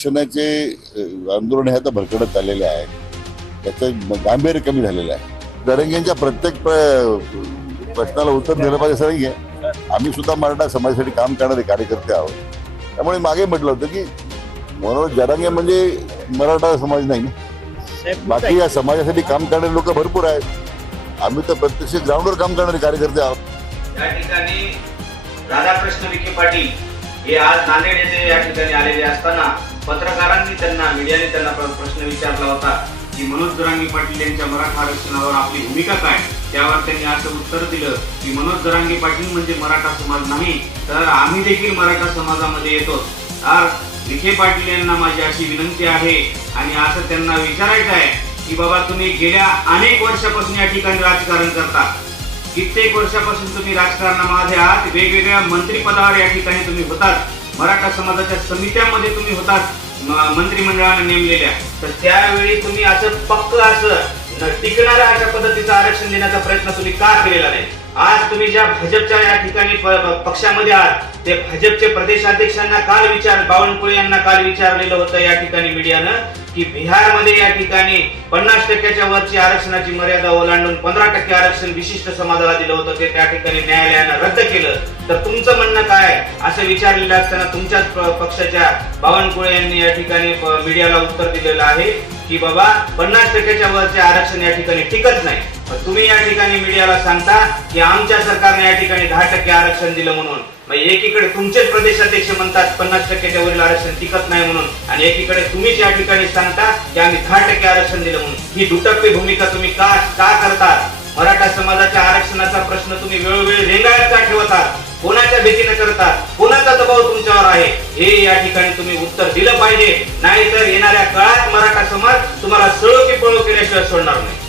आरक्षणाचे अ, आंदोलन हे आता भरकडत चाललेले आहे. त्याचं गांभीर्य कमी झालेलं आहे. दरंगेंच्या प्रत्येक प्र- प्रश्नाला उत्तर दिलं पाहिजे असं नाही आहे आम्ही सुद्धा मराठा समाजासाठी काम करणारे कार्यकर्ते आहोत. त्यामुळे मागे म्हटलं होतं की मनोज जरांगे म्हणजे मराठा समाज नाही बाकी या समाजासाठी काम करणारे लोक भरपूर आहेत. आम्ही तर प्रत्यक्ष ग्राउंडवर काम करणारे कार्यकर्ते आहोत. या ठिकाणी राधाकृष्ण विखे पाटील हे आज नांदेड येथे या ठिकाणी आलेले असताना पत्रकारांनी त्यांना मीडियाने त्यांना प्रश्न विचारला होता की मनोज दरांगी पाटील यांच्या मराठा आरक्षणावर आपली भूमिका काय? त्यावर त्यांनी असं उत्तर दिलं की मनोज दरांगे पाटील म्हणजे मराठा समाज नाही तर आम्ही देखील मराठा समाजामध्ये येतो. तर विखे पाटील यांना माझी अशी विनंती आहे आणि असं त्यांना विचारायचं आहे की बाबा तुम्ही गेल्या अनेक वर्षापासून या ठिकाणी राजकारण करता. कित्येक वर्षापासून तुम्ही राजकारणामध्ये आहात वेगवेगळ्या मंत्रिपदावर या ठिकाणी तुम्ही होतात. मराठा समाजाच्या समित्यामध्ये तुम्ही होतात मंत्रिमंडळाने नेमलेल्या. तर त्यावेळी तुम्ही असं पक्क असं टिकणारा अशा पद्धतीचं आरक्षण देण्याचा प्रयत्न तुम्ही का केलेला नाही? आज तुम्ही ज्या भाजपच्या या ठिकाणी पक्षामध्ये आहात ते भाजपचे प्रदेशाध्यक्षांना काल विचार बावनकुळे यांना काल विचारलेलं होतं या ठिकाणी मीडियानं. की बिहारमध्ये या ठिकाणी पन्नास टक्क्याच्या वरची आरक्षणाची मर्यादा ओलांडून पंधरा टक्के आरक्षण विशिष्ट समाजाला दिलं होतं ते त्या ठिकाणी न्यायालयानं रद्द केलं. तर तुमचं म्हणणं काय असं विचारलेलं असताना तुमच्याच पक्षाच्या बावनकुळे यांनी या ठिकाणी मीडियाला उत्तर दिलेलं आहे की बाबा पन्नास टक्क्याच्या वरचे आरक्षण या ठिकाणी टिकत नाही. तुम्ही या ठिकाणी मीडियाला सांगता की आमच्या सरकारने या ठिकाणी दहा टक्के आरक्षण दिलं म्हणून. मग एकीकडे तुमचेच प्रदेशाध्यक्ष म्हणतात पन्नास टक्क्याच्या वरील आरक्षण टिकत नाही म्हणून. आणि एकीकडे तुम्हीच या ठिकाणी सांगता की आम्ही दहा टक्के आरक्षण दिलं म्हणून. ही दुटप्पी भूमिका तुम्ही का का करता? मराठा समाजाच्या आरक्षणाचा प्रश्न तुम्ही वेळोवेळी रेंगाळत का ठेवता. कोणाच्या भीतीने करतात कोणाचा दबाव तुमच्यावर आहे? हे या ठिकाणी तुम्ही उत्तर दिलं पाहिजे. नाहीतर येणाऱ्या काळात मराठा समाज तुम्हाला सळो की पळो केल्याशिवाय सोडणार नाही.